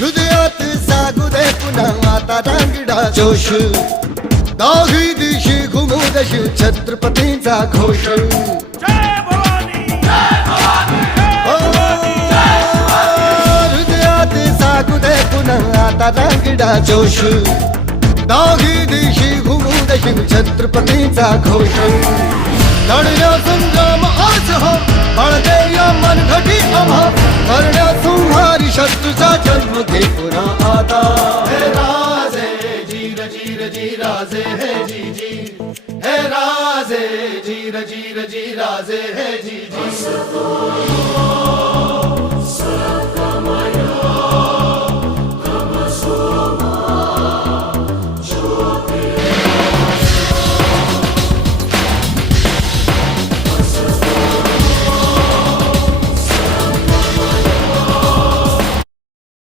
हृदयात जागू दे पुन्हा आता रांगडा जोश दाही दिशी घुमू दशी छत्रपतींचा घोष हृदयात जागू दे पुन्हा आता रांगडा जोश दाही दिशी घुमू दशी छत्रपतींचा घोष लढण्या संग्राम आज हो हळदे या मनघटी आम्हा करण्या संहारी शत्रूचा जन्म घे पुन्हा आता हे राजे जीर जीर जी राजे हे जी जी हे राजे जीर जीर जी राजे हे जी जी